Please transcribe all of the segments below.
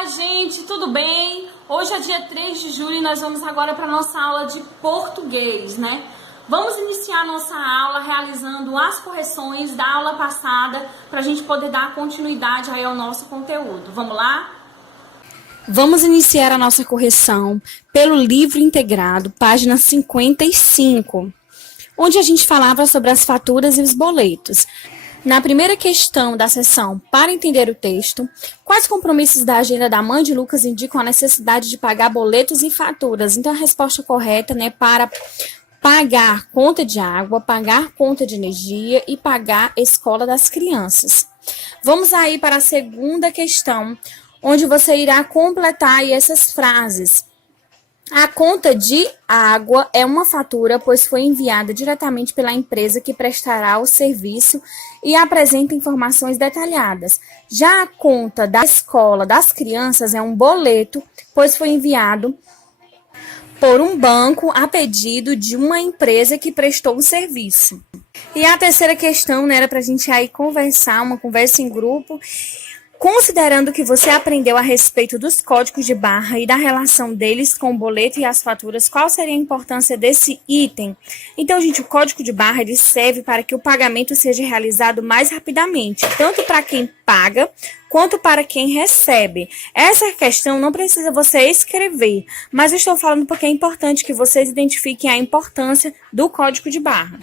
Olá, gente, tudo bem? Hoje é dia 3 de julho e nós vamos agora para a nossa aula de português, né? Vamos iniciar nossa aula realizando as correções da aula passada para a gente poder dar continuidade aí ao nosso conteúdo. Vamos lá? Vamos iniciar a nossa correção pelo livro integrado, página 55, onde a gente falava sobre as faturas e os boletos. Na primeira questão da seção para entender o texto, quais compromissos da agenda da mãe de Lucas indicam a necessidade de pagar boletos e faturas? Então, a resposta correta, né, para pagar conta de água, pagar conta de energia e pagar a escola das crianças. Vamos aí para a segunda questão, onde você irá completar aí essas frases. A conta de água é uma fatura, pois foi enviada diretamente pela empresa que prestará o serviço e apresenta informações detalhadas. Já a conta da escola das crianças é um boleto, pois foi enviado por um banco a pedido de uma empresa que prestou o serviço. E a terceira questão, né, era para a gente aí conversar, uma conversa em grupo. Considerando que você aprendeu a respeito dos códigos de barra e da relação deles com o boleto e as faturas, qual seria a importância desse item? Então, gente, o código de barra ele serve para que o pagamento seja realizado mais rapidamente, tanto para quem paga quanto para quem recebe. Essa questão não precisa você escrever, mas eu estou falando porque é importante que vocês identifiquem a importância do código de barra.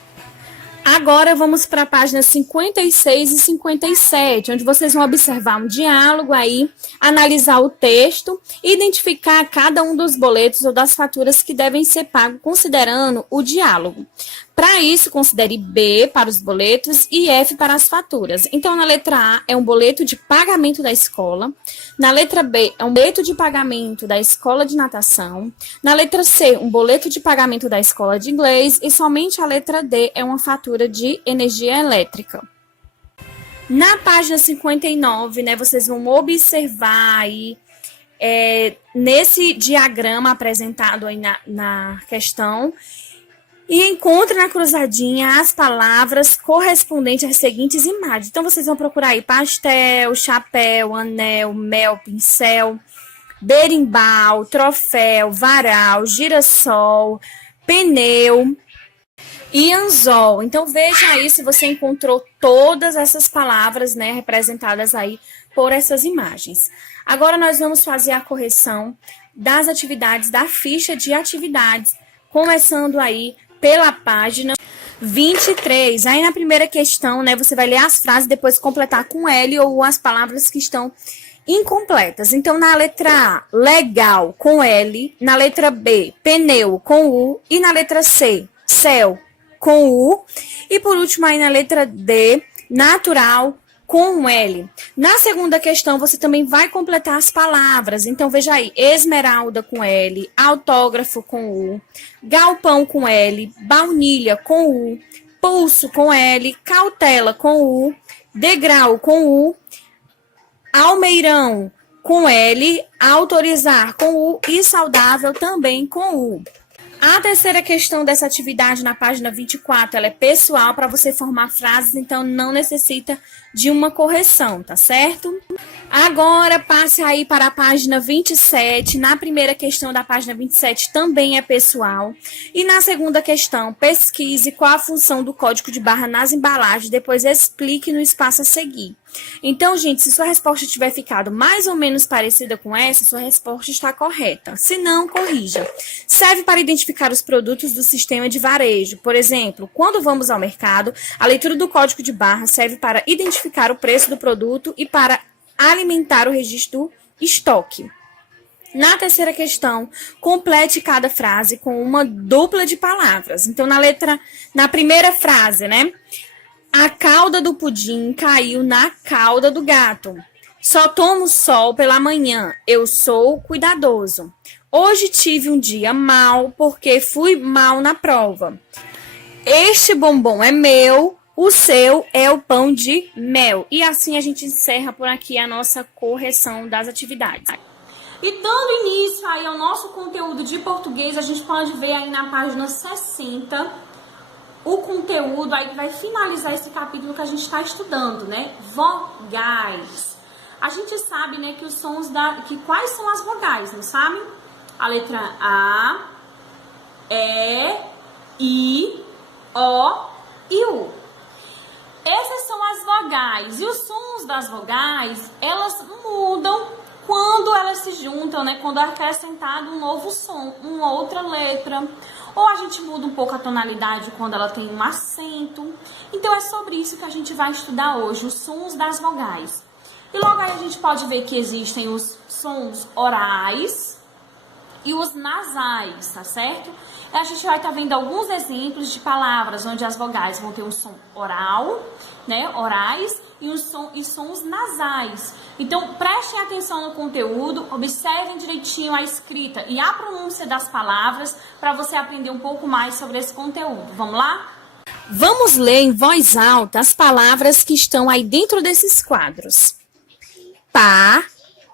Agora vamos para a página 56 e 57, onde vocês vão observar um diálogo aí, analisar o texto e identificar cada um dos boletos ou das faturas que devem ser pagos considerando o diálogo. Para isso, considere B para os boletos e F para as faturas. Então, na letra A é um boleto de pagamento da escola. Na letra B é um boleto de pagamento da escola de natação. Na letra C, um boleto de pagamento da escola de inglês. E somente a letra D é uma fatura de energia elétrica. Na página 59, né, vocês vão observar aí, nesse diagrama apresentado aí na questão, e encontre na cruzadinha as palavras correspondentes às seguintes imagens. Então, vocês vão procurar aí pastel, chapéu, anel, mel, pincel, berimbau, troféu, varal, girassol, pneu e anzol. Então, veja aí se você encontrou todas essas palavras, né, representadas aí por essas imagens. Agora, nós vamos fazer a correção das atividades da ficha de atividades, começando aí pela página 23. Aí na primeira questão, né, você vai ler as frases e depois completar com L ou as palavras que estão incompletas. Então, na letra A, legal, com L. Na letra B, pneu, com U. E na letra C, céu, com U. E por último, aí na letra D, natural, com L. Na segunda questão, você também vai completar as palavras. Então, veja aí, esmeralda com L, autógrafo com U, galpão com L, baunilha com U, pulso com L, cautela com U, degrau com U, almeirão com L, autorizar com U e saudável também com U. A terceira questão dessa atividade na página 24, ela é pessoal para você formar frases, então não necessita de uma correção, tá certo? Agora passe aí para a página 27. Na primeira questão da página 27 também é pessoal. E na segunda questão, pesquise qual a função do código de barra nas embalagens, depois explique no espaço a seguir. Então, gente, se sua resposta tiver ficado mais ou menos parecida com essa, sua resposta está correta. Se não, corrija. Serve para identificar os produtos do sistema de varejo. Por exemplo, quando vamos ao mercado, a leitura do código de barra serve para identificar o preço do produto e para alimentar o registro do estoque. Na terceira questão, complete cada frase com uma dupla de palavras. Então, na primeira frase, né? A cauda do pudim caiu na cauda do gato. Só tomo sol pela manhã. Eu sou cuidadoso. Hoje tive um dia mal porque fui mal na prova. Este bombom é meu. O seu é o pão de mel. E assim a gente encerra por aqui a nossa correção das atividades. E dando início aí ao nosso conteúdo de português, a gente pode ver aí na página 60 o conteúdo aí que vai finalizar esse capítulo que a gente está estudando, né? Vogais. A gente sabe, né, que os sons que quais são as vogais, não sabe? A letra A, E, I, O e U. Essas são as vogais. E os sons das vogais, elas mudam quando elas se juntam, né? Quando é acrescentado um novo som, uma outra letra. Ou a gente muda um pouco a tonalidade quando ela tem um acento. Então é sobre isso que a gente vai estudar hoje, os sons das vogais. E logo aí a gente pode ver que existem os sons orais e os nasais, tá certo? E a gente vai estar vendo alguns exemplos de palavras onde as vogais vão ter um som oral, né, orais, e sons nasais. Então, prestem atenção no conteúdo, observem direitinho a escrita e a pronúncia das palavras para você aprender um pouco mais sobre esse conteúdo. Vamos lá? Vamos ler em voz alta as palavras que estão aí dentro desses quadros. Pá,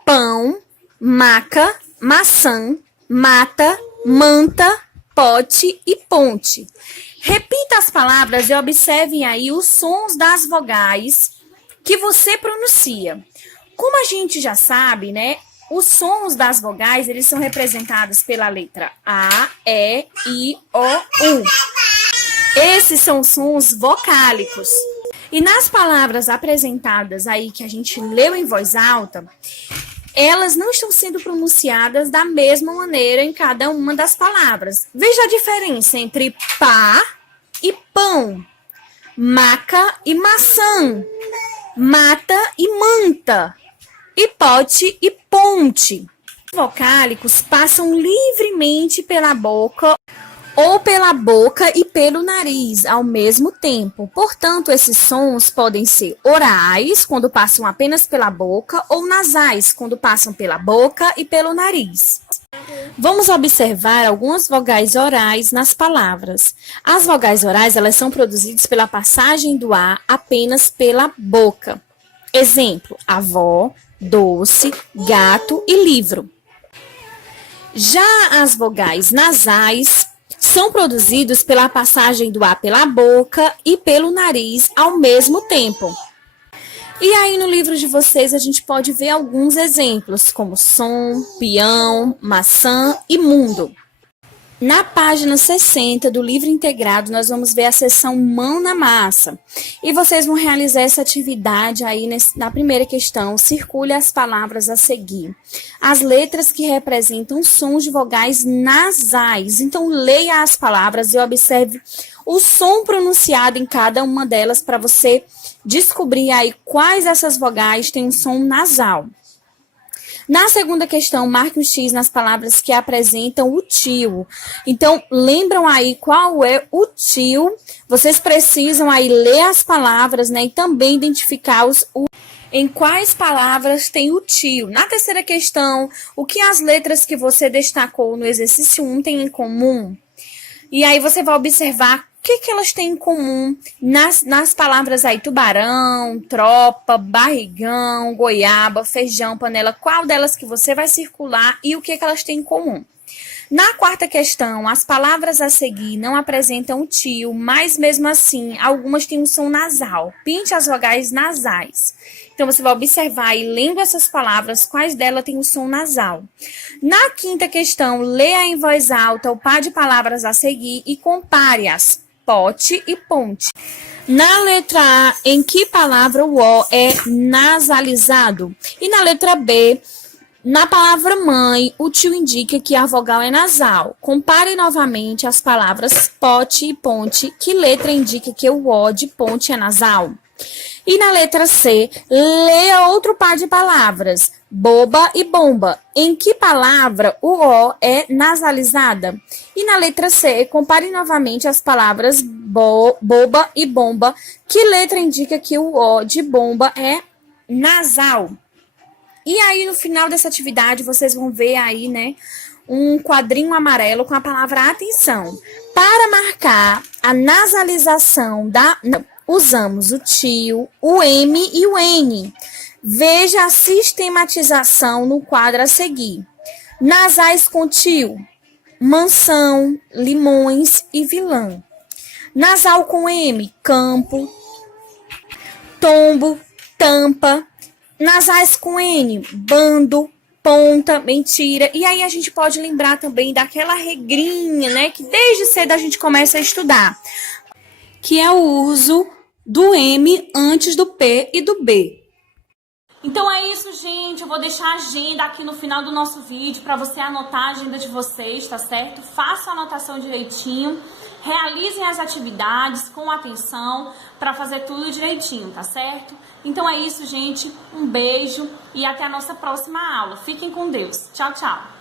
pão, maca, maçã, mata, manta, pote e ponte. Repita as palavras e observem aí os sons das vogais que você pronuncia. Como a gente já sabe, né? Os sons das vogais, eles são representados pela letra A, E, I, O, U. Esses são sons vocálicos. E nas palavras apresentadas aí que a gente leu em voz alta, elas não estão sendo pronunciadas da mesma maneira em cada uma das palavras. Veja a diferença entre pá e pão, maca e maçã, mata e manta, e pote e ponte. Os vocálicos passam livremente pela boca ou pela boca e pelo nariz ao mesmo tempo. Portanto, esses sons podem ser orais, quando passam apenas pela boca, ou nasais, quando passam pela boca e pelo nariz. Vamos observar algumas vogais orais nas palavras. As vogais orais, elas são produzidas pela passagem do ar apenas pela boca. Exemplo, avó, doce, gato e livro. Já as vogais nasais são produzidos pela passagem do ar pela boca e pelo nariz ao mesmo tempo. E aí no livro de vocês a gente pode ver alguns exemplos, como som, peão, maçã e mundo. Na página 60 do livro integrado, nós vamos ver a seção mão na massa. E vocês vão realizar essa atividade aí na primeira questão. Circule as palavras a seguir. As letras que representam sons de vogais nasais. Então, leia as palavras e observe o som pronunciado em cada uma delas para você descobrir aí quais essas vogais têm um som nasal. Na segunda questão, marque um X nas palavras que apresentam o tio. Então, lembram aí qual é o tio? Vocês precisam aí ler as palavras, né? E também identificar em quais palavras tem o tio. Na terceira questão, o que as letras que você destacou no exercício 1 têm em comum? E aí você vai observar o que elas têm em comum nas palavras aí, tubarão, tropa, barrigão, goiaba, feijão, panela, qual delas que você vai circular e o que elas têm em comum. Na quarta questão, as palavras a seguir não apresentam o tio, mas mesmo assim, algumas têm um som nasal. Pinte as vogais nasais. Então, você vai observar e lendo essas palavras, quais delas têm o som nasal. Na quinta questão, leia em voz alta o par de palavras a seguir e compare-as. Pote e ponte. Na letra A, em que palavra o O é nasalizado? E na letra B, na palavra mãe, o tio indica que a vogal é nasal. Compare novamente as palavras pote e ponte. Que letra indica que o O de ponte é nasal? E na letra C, leia outro par de palavras, boba e bomba. Em que palavra o O é nasalizada? E na letra C, compare novamente as palavras boba e bomba. Que letra indica que o O de bomba é nasal? E aí, no final dessa atividade, vocês vão ver aí, né, um quadrinho amarelo com a palavra atenção. Para marcar a nasalização usamos o tio, o M e o N. Veja a sistematização no quadro a seguir. Nasais com tio, mansão, limões e vilã. Nasal com M, campo, tombo, tampa, Nasais com N, bando, ponta, mentira. E aí a gente pode lembrar também daquela regrinha, né, que desde cedo a gente começa a estudar, que é o uso do M antes do P e do B. Então é isso, gente. Eu vou deixar a agenda aqui no final do nosso vídeo para você anotar a agenda de vocês, tá certo? Faça a anotação direitinho. Realizem as atividades com atenção para fazer tudo direitinho, tá certo? Então é isso, gente. Um beijo e até a nossa próxima aula. Fiquem com Deus. Tchau, tchau.